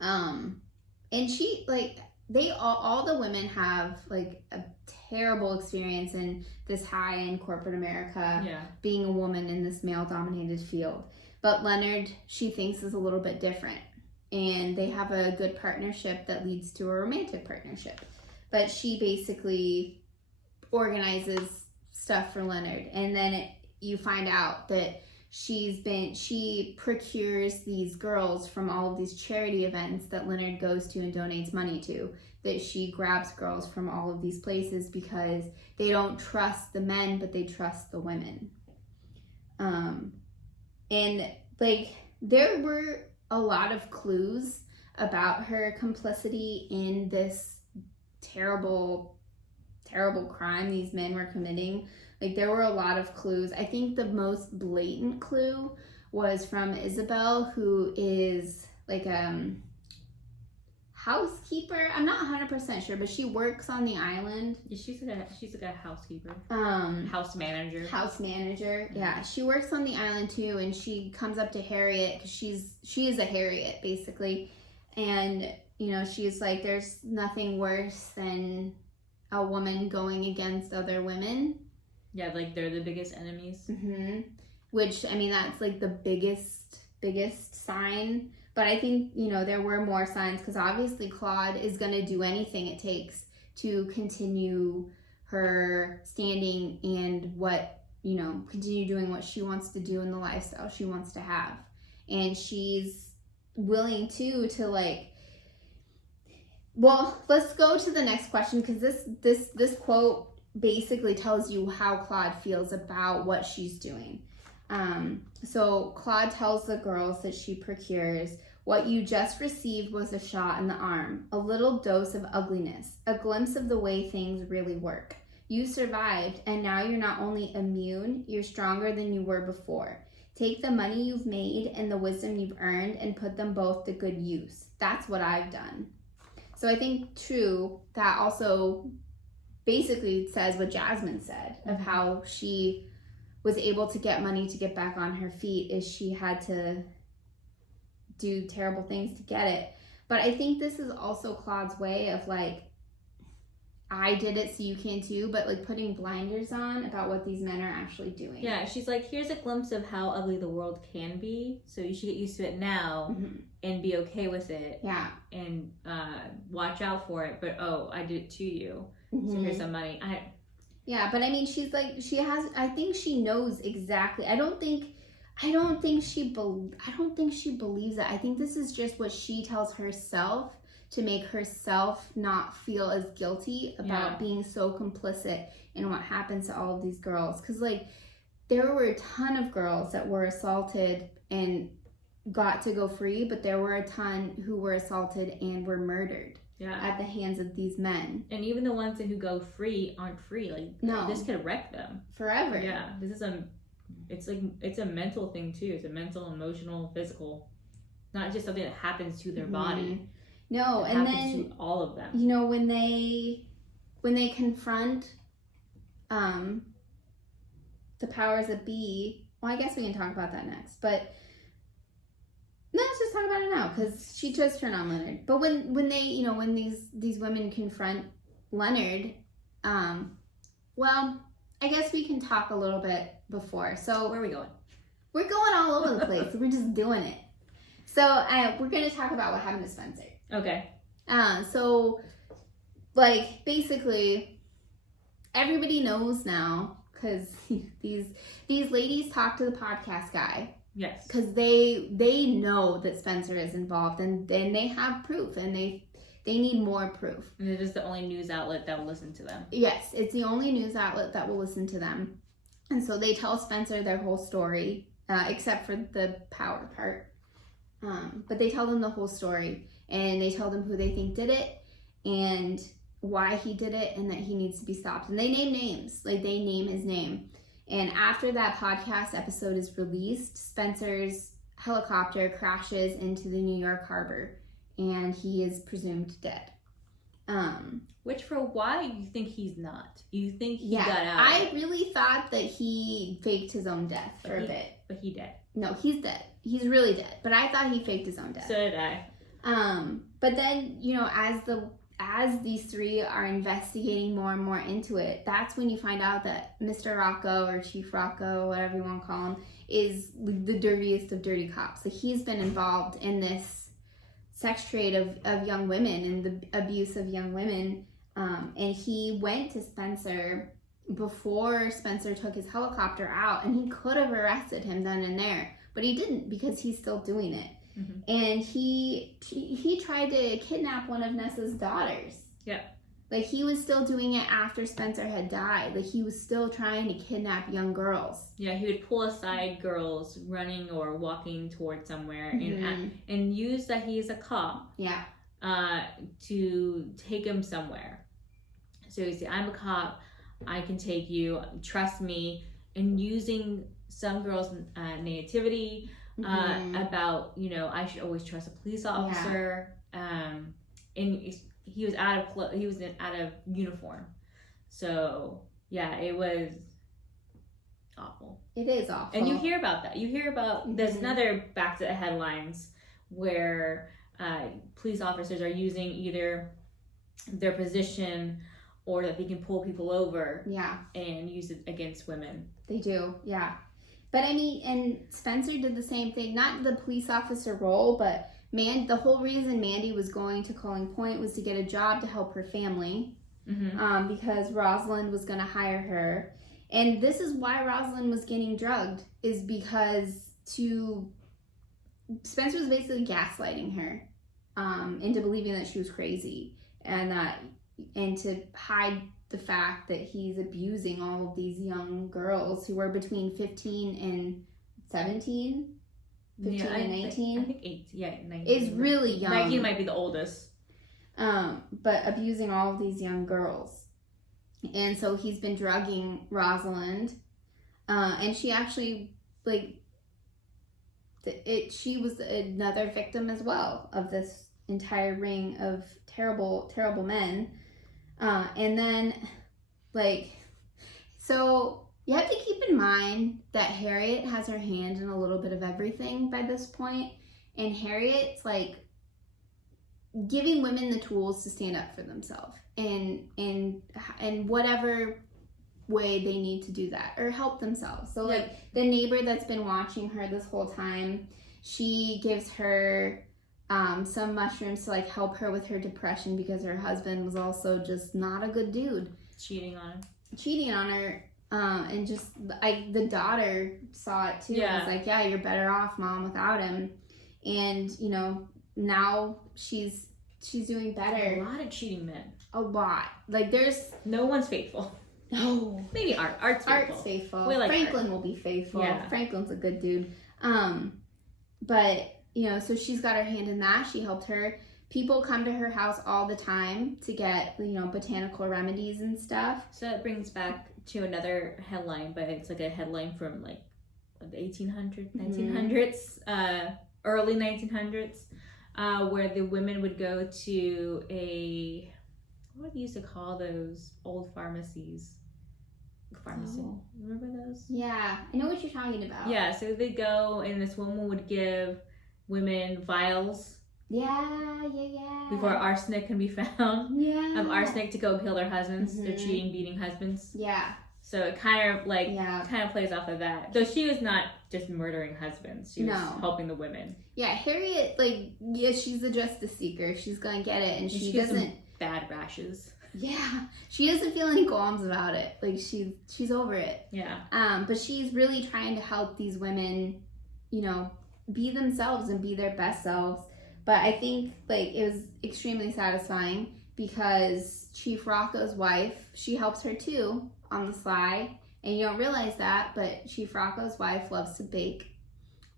and she, like, they all the women have like a terrible experience in this high-end corporate America, being a woman in this male-dominated field. But Leonard, she thinks, is a little bit different. And they have a good partnership that leads to a romantic partnership. But she basically organizes stuff for Leonard. And then you find out that she procures these girls from all of these charity events that Leonard goes to and donates money to. That she grabs girls from all of these places because they don't trust the men, but they trust the women. And like, there were a lot of clues about her complicity in this terrible, terrible crime these men were committing. Like, there were a lot of clues. I think the most blatant clue was from Isabel, who is like housekeeper. I'm not 100% sure, but she works on the island. Yeah, she's like a housekeeper. House manager. Yeah, she works on the island too, and she comes up to Harriet because she is a Harriet basically, and you know, she's like, there's nothing worse than a woman going against other women. Yeah, like they're the biggest enemies. Mm-hmm. Which, I mean, that's like the biggest sign. But I think, you know, there were more signs, because obviously Claude is going to do anything it takes to continue her standing and continue doing what she wants to do in the lifestyle she wants to have. And she's willing to like, well, let's go to the next question, because this quote basically tells you how Claude feels about what she's doing. So Claude tells the girls that she procures, what you just received was a shot in the arm, a little dose of ugliness, a glimpse of the way things really work. You survived, and now you're not only immune, you're stronger than you were before. Take the money you've made and the wisdom you've earned and put them both to good use. That's what I've done. So I think, true, that also basically says what Jasmine said, of how she was able to get money to get back on her feet, is she had to do terrible things to get it. But I think this is also Claude's way of like, I did it so you can too, but like putting blinders on about what these men are actually doing. Yeah, she's like, here's a glimpse of how ugly the world can be, so you should get used to it now and be okay with it. Yeah. And watch out for it, but I did it to you. So here's some money. Yeah, but I mean, she's like, I think she knows exactly. I don't think she believes it. I think this is just what she tells herself to make herself not feel as guilty about being so complicit in what happens to all of these girls. Because, like, there were a ton of girls that were assaulted and got to go free, but there were a ton who were assaulted and were murdered. Yeah. At the hands of these men. And even the ones who go free aren't free. Like, no. This could wreck them. Forever. Yeah. This is it's a mental thing too. It's a mental, emotional, physical. Not just something that happens to their body. No, it and happens then to all of them. You know, when they confront the powers that be, well, I guess we can talk about that next, but no, let's just talk about it now, because she just turned on Leonard. But when they, you know, when these women confront Leonard, well, I guess we can talk a little bit before. So where are we going? We're going all over the place. We're just doing it. So we're going to talk about what happened to Spencer. Okay. So, like, basically, everybody knows now, because these ladies talk to the podcast guy. Yes. Because they know that Spencer is involved, and they have proof, and they need more proof. And it is the only news outlet that will listen to them. Yes, it's the only news outlet that will listen to them. And so they tell Spencer their whole story, except for the power part. But they tell them the whole story, and they tell them who they think did it, and why he did it and that he needs to be stopped. And they name names, like they name his name. And after that podcast episode is released, Spencer's helicopter crashes into the New York harbor and he is presumed dead. Which for why you think he's not? You think he got out? I really thought that he faked his own death for a bit. But he dead. No, he's dead. He's really dead. But I thought he faked his own death. So did I. But then, you know, as these three are investigating more and more into it, that's when you find out that Mr. Rocco, or Chief Rocco, whatever you want to call him, is the dirtiest of dirty cops. So he's been involved in this sex trade of young women and the abuse of young women. And he went to Spencer before Spencer took his helicopter out, and he could have arrested him then and there, but he didn't because he's still doing it. Mm-hmm. And he tried to kidnap one of Nessa's daughters. Yeah. Like, he was still doing it after Spencer had died. Like, he was still trying to kidnap young girls. Yeah, he would pull aside girls running or walking towards somewhere, Mm-hmm. and use that he's a cop. Yeah. To take him somewhere. So you say, I'm a cop, I can take you, trust me. And using some girls' naivety, about, you know, I should always trust a police officer. Yeah. And he was out of uniform. So yeah, it was awful. It is awful. And you hear about that. You hear about there's another back to the headlines where police officers are using either their position or that they can pull people over. Yeah. And use it against women. They do. Yeah. But I mean, and Spencer did the same thing, not the police officer role, but the whole reason Mandy was going to Culling Point was to get a job to help her family, because Rosalind was going to hire her. And this is why Rosalind was getting drugged, is because Spencer was basically gaslighting her into believing that she was crazy, and to hide the fact that he's abusing all of these young girls who are between 15 and 17, 15 and 19. I think 8, 19. Is really young. 19 might be the oldest. But abusing all of these young girls. And so he's been drugging Rosalind. And she actually, she was another victim as well of this entire ring of terrible, terrible men. And then, so you have to keep in mind that Harriet has her hand in a little bit of everything by this point, and Harriet's giving women the tools to stand up for themselves and whatever way they need to do that or help themselves. So the neighbor that's been watching her this whole time, she gives her some mushrooms to help her with her depression because her husband was also just not a good dude. Cheating on her. And just the daughter saw it too. Yeah. It was you're better off, Mom, without him. And now she's doing better. A lot of cheating men. A lot. There's no one's faithful. No. Maybe Art's faithful. Art's faithful. Franklin will be faithful. Yeah. Franklin's a good dude. But so she's got her hand in that. She helped her. People come to her house all the time to get, botanical remedies and stuff. So it brings back to another headline, but it's a headline from the 1800s, 1900s, early 1900s, where the women would go to what do you used to call those old pharmacies? Pharmacy. Oh. Remember those? Yeah, I know what you're talking about. Yeah, so they go and this woman would give women vials. Yeah. Before arsenic can be found. Yeah. Of arsenic to go kill their husbands, their cheating, beating husbands. Yeah. So it kind of plays off of that. Though she was not just murdering husbands, she was helping the women. Yeah, Harriet, she's a justice seeker. She's gonna get it, and she gets doesn't some bad rashes. Yeah, she doesn't feel any qualms about it. She's over it. Yeah. But she's really trying to help these women, be themselves and be their best selves. But I think it was extremely satisfying because Chief Rocco's wife, she helps her too on the sly, and you don't realize that, but Chief Rocco's wife loves to bake,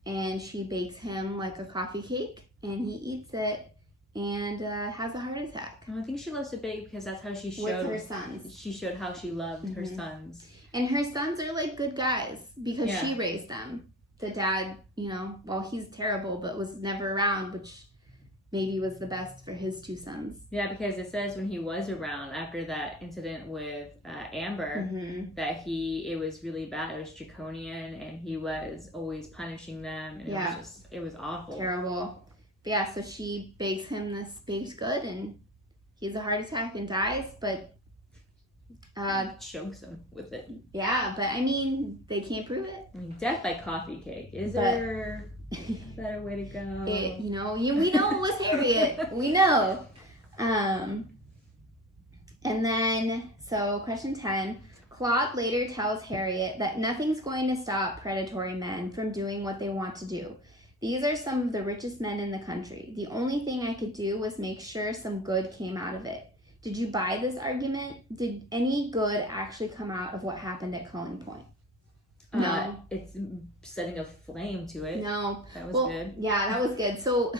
and she bakes him a coffee cake, and he eats it, and has a heart attack. I think she loves it big because that's how she showed with her sons. She showed how she loved her sons. And her sons are like good guys because she raised them. The dad, you know, well, he's terrible, but was never around, which maybe was the best for his two sons. Yeah, because it says when he was around after that incident with Amber that it was really bad. It was draconian, and he was always punishing them. And it was awful. Terrible. But yeah, so she bakes him this baked good, and he has a heart attack and dies, but chokes him with it. Yeah, but I mean, they can't prove it. I mean, death by coffee cake. Is there a better way to go? We know it was Harriet. We know. And then, so question 10. Claude later tells Harriet that nothing's going to stop predatory men from doing what they want to do. These are some of the richest men in the country. The only thing I could do was make sure some good came out of it. Did you buy this argument? Did any good actually come out of what happened at Culling Point? No. It's setting a flame to it. No. That was good. Yeah, that was good. So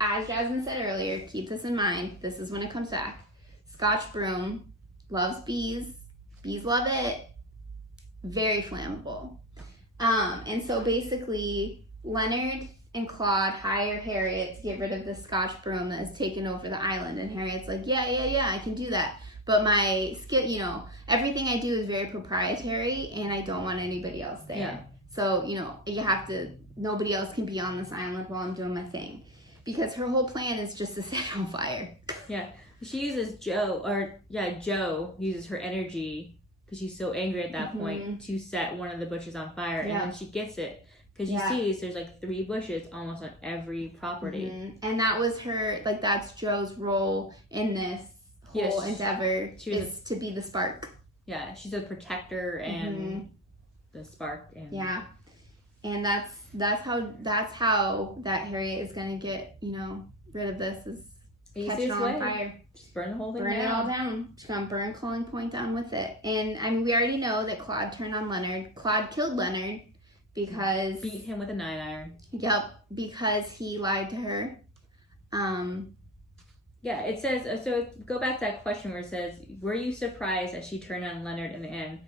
as Jasmine said earlier, keep this in mind. This is when it comes back. Scotch broom loves bees. Bees love it. Very flammable. And so basically, Leonard and Claude hire Harriet to get rid of the Scotch broom that has taken over the island. And Harriet's like, yeah, I can do that. But my skill, everything I do is very proprietary, and I don't want anybody else there. Yeah. So, nobody else can be on this island while I'm doing my thing. Because her whole plan is just to set it on fire. Yeah. She uses Joe uses her energy, because she's so angry at that point, to set one of the bushes on fire. And then she gets it. Because you see, there's like 3 bushes almost on every property. And that was her, that's Joe's role in this whole endeavor, is to be the spark. Yeah, she's a protector and the spark. And that's how that Harriet is going to get, rid of this, is catch it on fire. Just burn the whole thing down. Burn it all down. She's going to burn Culling Point down with it. And, I mean, we already know that Claude turned on Leonard. Claude killed Leonard. Because beat him with a 9-iron. Yep, because he lied to her. Yeah, it says, so go back to that question where it says, were you surprised that she turned on Leonard in the end?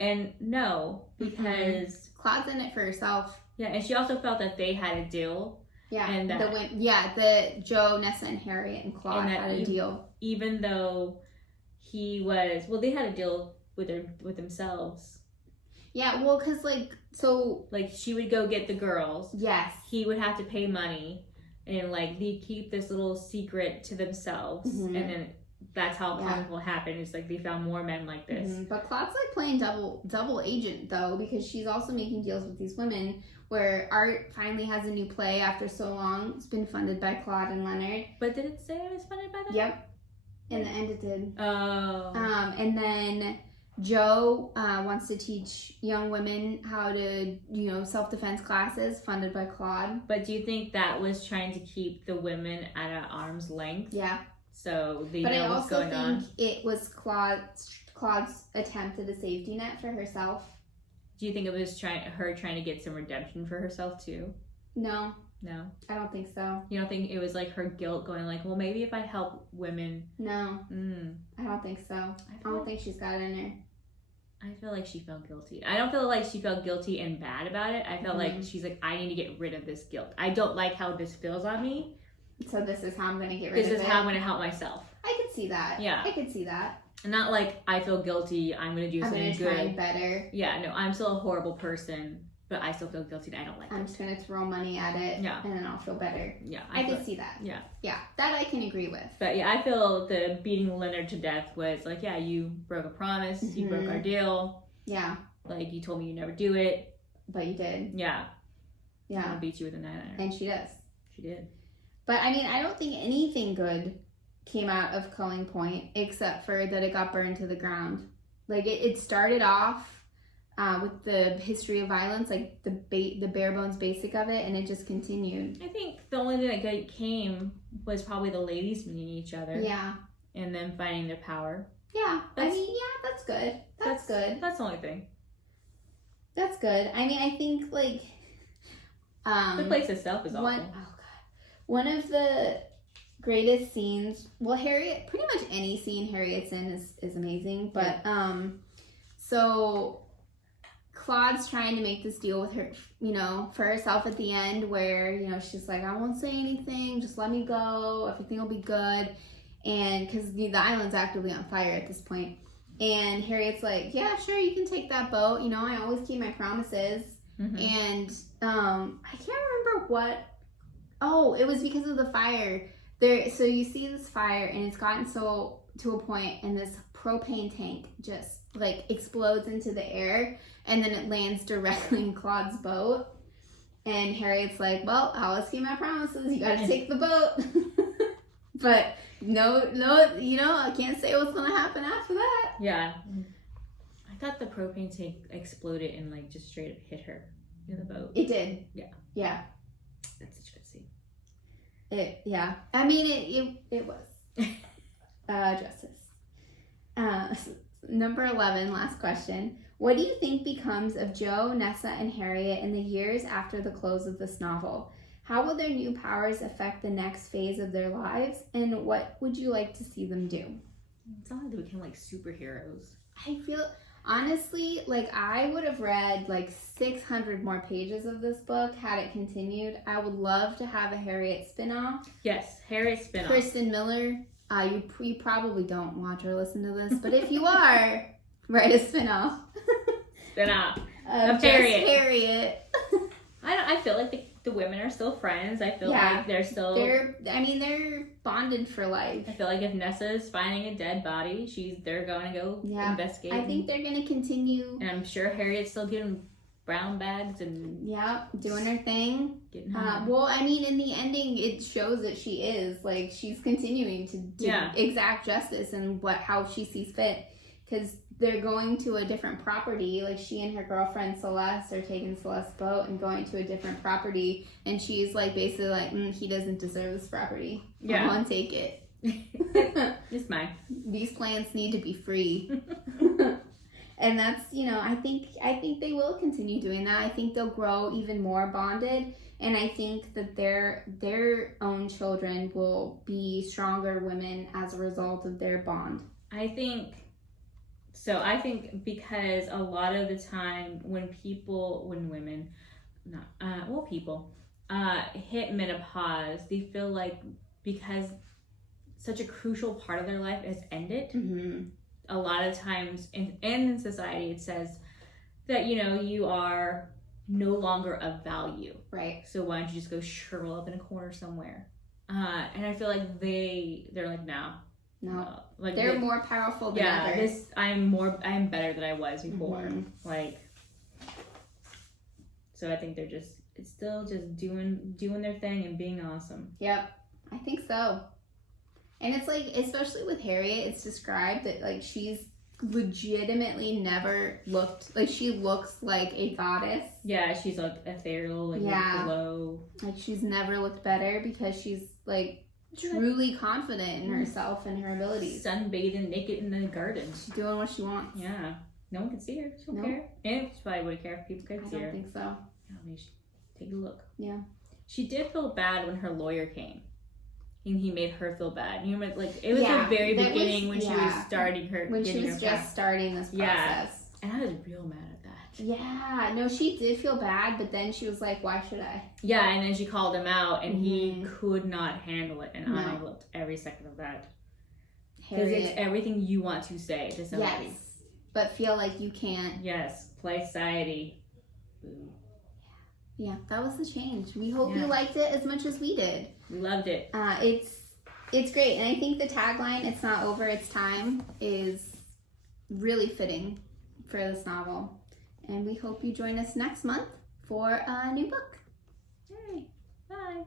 And no, because Claude's in it for herself. Yeah, and she also felt that they had a deal. Yeah, and the Joe, Nessa, and Harriet and Claude had a deal. Even though they had a deal with themselves. Yeah, well, because, she would go get the girls. Yes. He would have to pay money, and, they keep this little secret to themselves. And then that's how Culling will happen. It's they found more men like this. But Claude's, playing double agent, though, because she's also making deals with these women where Art finally has a new play after so long. It's been funded by Claude and Leonard. But did it say it was funded by them? Yep. In the end, it did. Oh. And then Joe wants to teach young women how to, self-defense classes funded by Claude. But do you think that was trying to keep the women at an arm's length? Yeah. So they know what's going on? But I also think it was Claude's attempt at a safety net for herself. Do you think it was her trying to get some redemption for herself too? No. No? I don't think so. You don't think it was her guilt going well, maybe if I help women? No. I don't think so. I don't think she's got it in her. I feel like she felt guilty. I don't feel like she felt guilty and bad about it. I felt like she's I need to get rid of this guilt. I don't like how this feels on me. So this is how I'm going to get rid of it? This is how I'm going to help myself. I could see that. Yeah. I could see that. Not I feel guilty, I'm going to do something good. I'm going to try better. Yeah, no, I'm still a horrible person, but I still feel guilty and I don't like it. I'm just going to throw money at it, and then I'll feel better. Yeah. I could see that. Yeah. Yeah, that I can agree with. But yeah, I feel the beating Leonard to death was you broke a promise, you broke our deal. Yeah. You told me you never do it. But you did. Yeah. Yeah. I'm going to beat you with a 9-iron. And she does. She did. But I mean, I don't think anything good came out of Culling Point except for that it got burned to the ground. It started off with the history of violence, the bare bones basic of it, and it just continued. I think the only thing that good came was probably the ladies meeting each other. Yeah. And then finding their power. Yeah. That's good. That's good. That's the only thing. That's good. I mean, I think, the place itself is awful. One of the greatest scenes, well, Harriet, pretty much any scene Harriet's in is amazing, but so Claude's trying to make this deal with her, you know, for herself at the end, where, you know, she's like, I won't say anything, just let me go, everything will be good, and because the island's actively on fire at this point, and Harriet's like, yeah, sure, you can take that boat, you know, I always keep my promises, and I can't remember what, oh, it was because of the fire. So you see this fire, and it's gotten so to a point, and this propane tank just like explodes into the air, and then it lands directly in Claude's boat. And Harriet's like, well, I'll always keep my promises. You gotta take the boat. But no, you know, I can't say what's gonna happen after that. Yeah. I thought the propane tank exploded and like just straight up hit her in the boat. It did. Yeah. Yeah. That's such a good scene. Yeah. I mean, it was justice. Number 11, last question. What do you think becomes of Joe, Nessa, and Harriet in the years after the close of this novel? How will their new powers affect the next phase of their lives, and what would you like to see them do? It's not like they became like superheroes. I feel, honestly, like I would have read like 600 more pages of this book had it continued. I would love to have a Harriet spinoff. Yes, Harriet spinoff. Kirsten Miller. You probably don't watch or listen to this, but if you are, write a spinoff. Spinoff of Harriet. I feel like the women are still friends. I feel like they're still. They're bonded for life. I feel like if Nessa is finding a dead body, they're going to go investigate. I think they're going to continue. And I'm sure Harriet's still getting brown bags and doing her thing. Well, I mean, in the ending, it shows that she is like she's continuing to exact justice and how she sees fit, because they're going to a different property. Like she and her girlfriend Celeste are taking Celeste's boat and going to a different property, and she's like basically like, he doesn't deserve this property. I won't take it. It's mine. These plants need to be free. And that's, you know, I think they will continue doing that. I think they'll grow even more bonded, and I think that their own children will be stronger women as a result of their bond. I think because a lot of the time when women hit menopause, they feel like because such a crucial part of their life has ended. A lot of times in society it says that, you know, you are no longer of value. Right. So why don't you just go shrivel up in a corner somewhere? And I feel like they're like, no. Like they're more powerful than ever. I'm better than I was before. Like, so I think it's still just doing their thing and being awesome. Yep. I think so. And it's like, especially with Harriet, it's described that like she's legitimately never looked like she looks like a goddess. Yeah, she's like ethereal, like glow. Like she's never looked better because she's like truly confident in herself and her abilities. Sunbathing naked in the garden. She's doing what she wants. Yeah. No one can see her. She don't care. And she probably wouldn't care if people could see her. I don't think so. I mean, take a look. Yeah. She did feel bad when her lawyer came. And he made her feel bad. You know, like it was the very beginning when she was starting her. When she was just starting this process. Yeah. And I was real mad at that. Yeah. No, she did feel bad, but then she was like, why should I? Yeah, and then she called him out, and he could not handle it. And I loved every second of that. Because it's everything you want to say to somebody. Yes. But feel like you can't. Yes. Polite society. Boo. Yeah, that was the change. We hope you liked it as much as we did. We loved it. It's great, and I think the tagline, "It's not over, it's time," is really fitting for this novel. And we hope you join us next month for a new book. Yay. Bye.